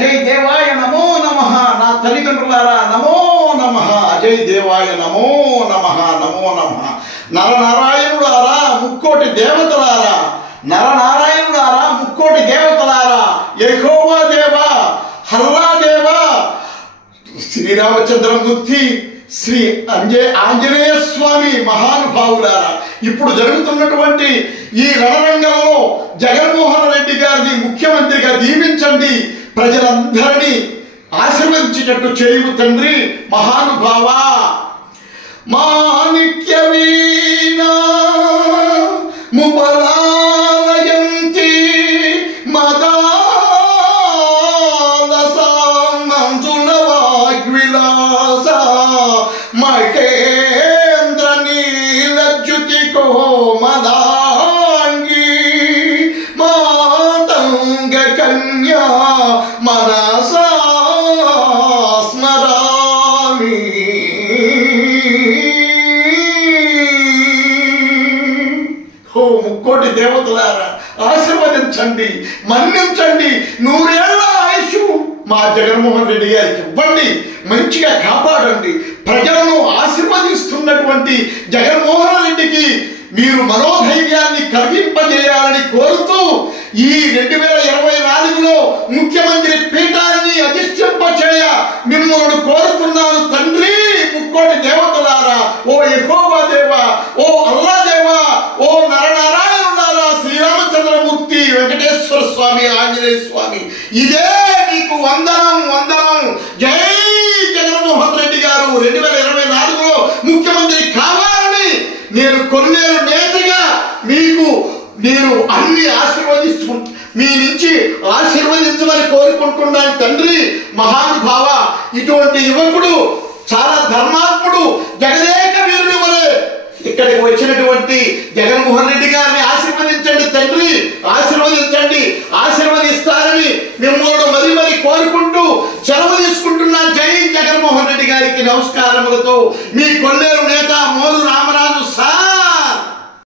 అజయ్ దేవాయ నమో నమః. నా తల్లిదండ్రులారా నమో నమః. అజయ్ దేవాయ నమో నమః. నమో నమః. నరనారాయణులారా, ముక్కోటి దేవతలారా, నరనారాయణులారా, ముక్కోటి దేవతలారా, యెహోవా దేవా, హల్లా దేవా, శ్రీరామచంద్రమూర్తి, శ్రీ ఆంజనేయ స్వామి మహానుభావులారా, ఇప్పుడు జరుగుతున్నటువంటి ఈ రణరంగంలో జగన్మోహన్ రెడ్డి గారిని ముఖ్యమంత్రిగా దీవించండి, ప్రజలందరినీ ఆశీర్వదించేటట్టు చేయు తండ్రి మహానుభావ. మాణిక్య వీణా ముపలాలయంతి మదాలసాం మంజుల వాగ్విలాస మహేంద్ర నీలజ్యుతి కోమలాంగి మాతంగ కన్యా మనసా స్మరామి. ఓ ముక్కోటి దేవతలారా, ఆశీర్వదించండి, మన్నించండి, 100 ఏళ్ల ఆయుష్ మా జగన్మోహన్ రెడ్డి గారికి ఇవ్వండి, మంచిగా కాపాడండి. ప్రజలను ఆశీర్వదిస్తున్నటువంటి జగన్మోహన్ రెడ్డికి మీరు మనోధైర్యాన్ని కలిగింపజేయాలని కోరుతూ ఈ 2024లో ముఖ్యమంత్రి పీఠాన్ని అధిష్ఠింపచేయ మిమ్మల్ని కోరుతున్నాను తండ్రి. ముక్కోటి దేవతలారా, ఓ యెహోవా దేవా, ఓ అల్లా దేవా, ఓ నరనారాయణులారా, శ్రీరామచంద్రమూర్తి, వెంకటేశ్వర స్వామి, ఆంజనేయ స్వామి, ఇదే మీకు వందనం వందనం. జై జగన్మోహన్ రెడ్డి గారు 2024లో ముఖ్యమంత్రి కావాలని నేను కొన్నేరు నేతగా మీరు అన్ని మీ నుంచి ఆశీర్వదించమని కోరుకుంటున్నాను తండ్రి మహానుభావ. ఇటువంటి యువకుడు చాలా ధర్మాత్ముడు, జగదేక వీరుని వలె ఇక్కడికి వచ్చినటువంటి జగన్మోహన్ రెడ్డి గారిని ఆశీర్వదించండి తండ్రి, ఆశీర్వదించండి, ఆశీర్వదిస్తారని మిమ్మల్ని మరి మరి కోరుకుంటూ సెలవు తీసుకుంటున్నా. జై జగన్మోహన్ రెడ్డి గారికి నమస్కారములతో మీ కొల్లేరు నేత మోరు